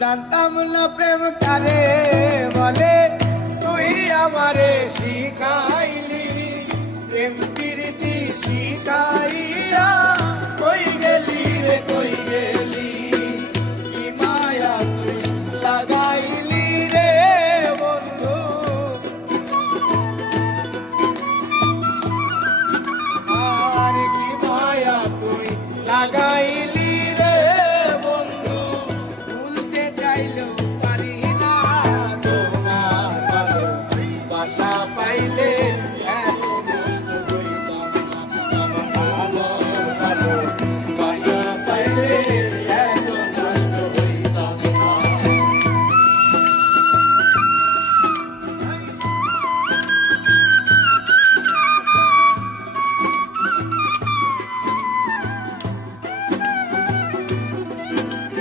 জানতাম না প্রেম কারে বলে, তুই আমারে শিখাইলি প্রেম প্রীতি শিখাইয়া